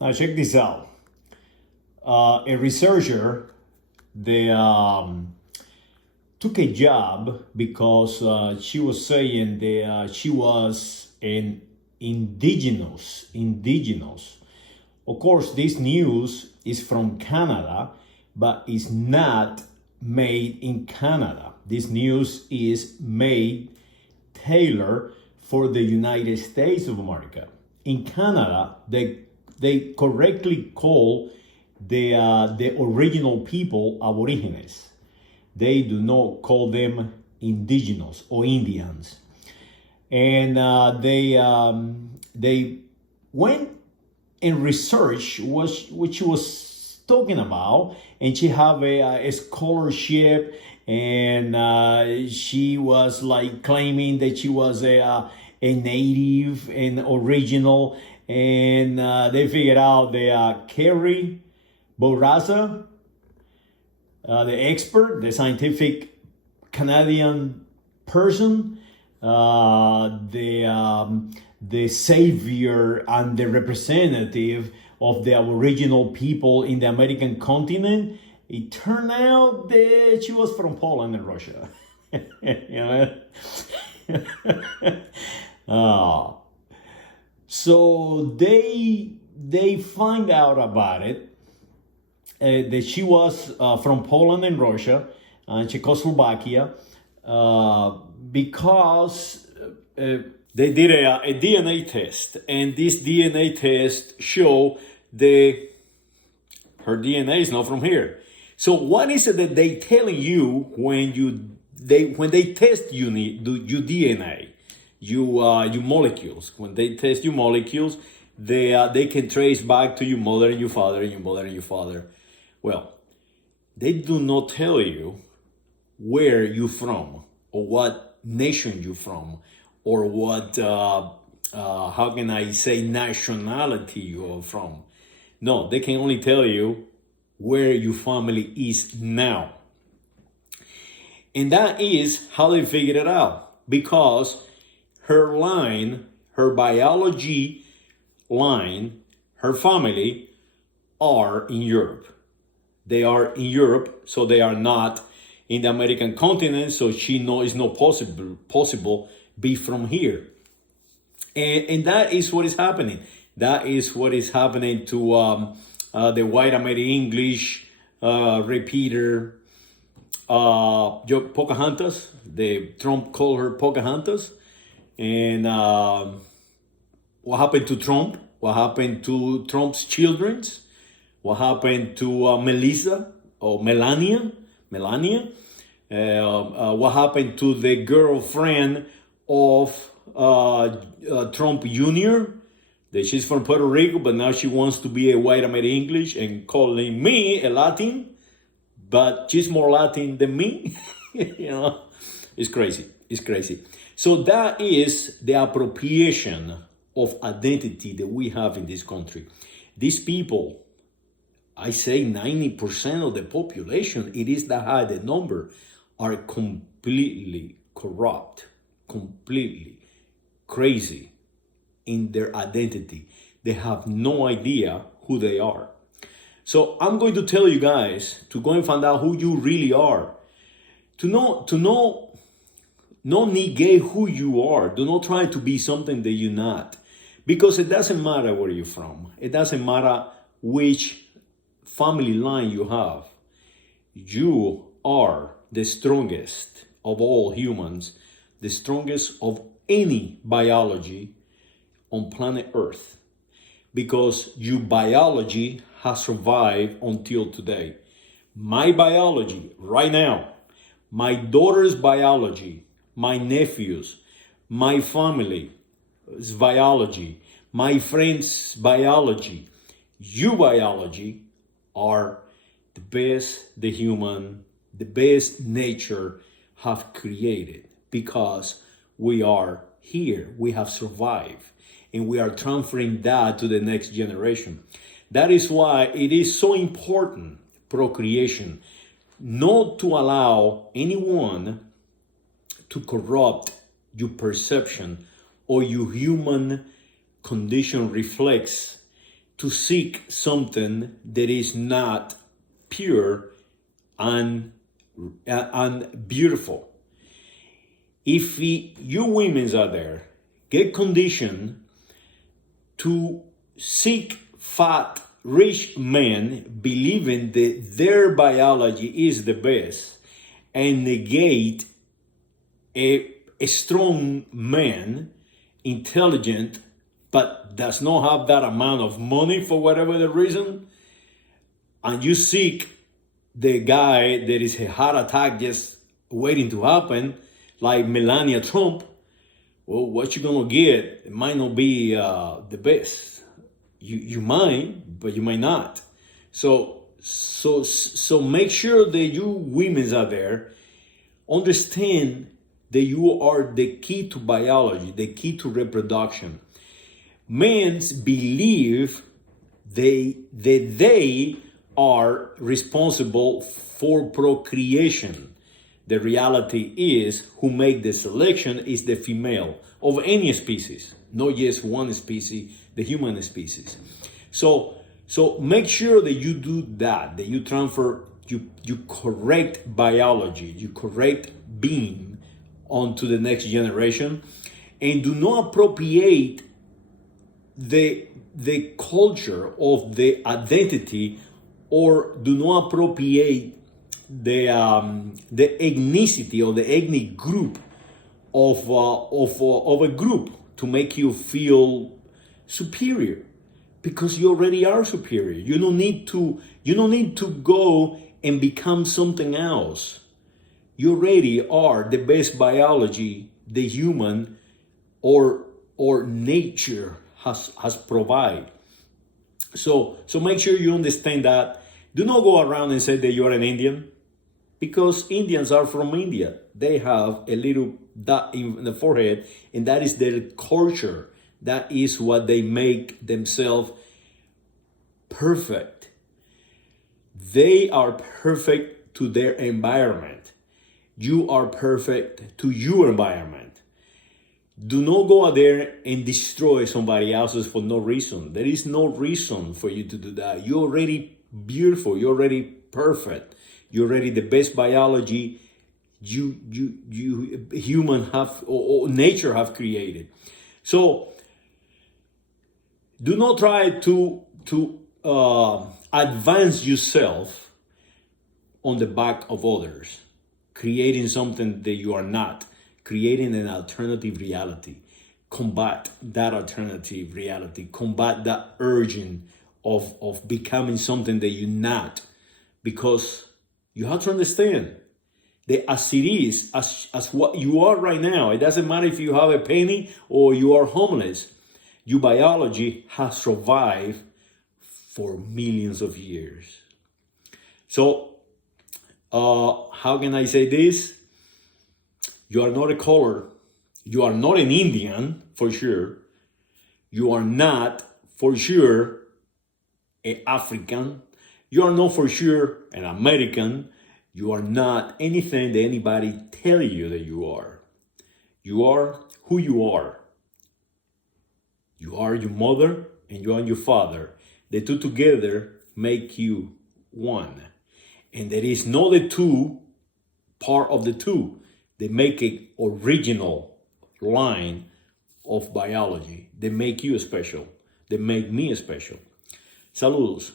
Now check this out. A researcher, they took a job because she was saying that she was an indigenous. Of course, this news is from Canada, but it's not made in Canada. This news is made tailored for the United States of America. In Canada, they correctly call the original people Aborigines. They do not call them indigenous or Indians. And they went and researched what she was talking about, and she have a scholarship, and she was like claiming that she was a native and original, and they figured out that Carrie Bourassa, the expert, the scientific Canadian person, the savior and the representative of the Aboriginal people in the American continent, it turned out that she was from Poland and Russia. So they find out about it, that she was from Poland and Russia and Czechoslovakia, because they did a DNA test, and this DNA test show her DNA is not from here. So what is it that they telling you when they test your DNA, your molecules? When they test your molecules, they can trace back to your mother and your father and your mother and your father. Well, they do not tell you where you're from or what nation you're from or what, how can I say, nationality you're from. No, they can only tell you where your family is now. And that is how they figured it out, because her line, her biology line, her family are in Europe. They are in Europe, so they are not in the American continent, so she know it's not possible be from here. And that is what is happening. That is what is happening to the white American English repeater, Pocahontas. Trump called her Pocahontas. And what happened to Trump? What happened to Trump's children? What happened to Melissa or Melania? What happened to the girlfriend of Trump Jr.? That she's from Puerto Rico, but now she wants to be a white American English and calling me a Latin, but she's more Latin than me. It's crazy. It's crazy. So that is the appropriation of identity that we have in this country. These people, I say 90% of the population, it is that high, the number, are completely corrupt, completely crazy in their identity. They have no idea who they are. So I'm going to tell you guys to go and find out who you really are. To not negate who you are. Do not try to be something that you're not. Because it doesn't matter where you're from. It doesn't matter which family line you have. You are the strongest of all humans, the strongest of any biology on planet Earth, because your biology has survived until today. My biology right now, my daughter's biology, my nephews, my family's biology, my friends' biology, your biology are the best the best nature have created, because we are here, we have survived, and we are transferring that to the next generation. That is why it is so important, procreation, not to allow anyone to corrupt your perception or your human condition reflex to seek something that is not pure and beautiful. If you women are there, get conditioned to seek fat, rich men, believing that their biology is the best, and negate a strong man, intelligent, but does not have that amount of money for whatever the reason, and you seek the guy that is a heart attack just waiting to happen, like Melania Trump, well, what you're gonna get, it might not be the best. You might, but you might not. So make sure that you women out there understand that you are the key to biology, the key to reproduction. Men believe that they are responsible for procreation. The reality is, who make the selection is the female of any species, not just one species, the human species. So make sure that you do that you transfer, you correct biology, you correct being onto the next generation, and do not appropriate the culture of the identity, or do not appropriate the ethnicity or the ethnic group of a group to make you feel superior, because you already are superior. You don't need to go and become something else. You already are the best biology the human or nature has provided. So make sure you understand that. Do not go around and say that you are an Indian, because Indians are from India. They have a little dot in the forehead, and that is their culture. That is what they make themselves perfect. They are perfect to their environment. You are perfect to your environment. Do not go out there and destroy somebody else's for no reason. There is no reason for you to do that. You're already beautiful. You're already perfect. You're already the best biology you human have, or nature have created. So do not try to advance yourself on the back of others, creating something that you are not, creating an alternative reality. Combat that alternative reality. Combat that urging of becoming something that you're not, because you have to understand that as it is, as what you are right now, it doesn't matter if you have a penny or you are homeless, your biology has survived for millions of years. So, how can I say this? You are not a color. You are not an Indian, for sure. You are not, for sure, an African. You are not, for sure, an American. You are not anything that anybody tell you that you are. You are who you are. You are your mother and you are your father. The two together make you one. And there is no the two part of the two. They make an original line of biology. They make you special. They make me special. Saludos.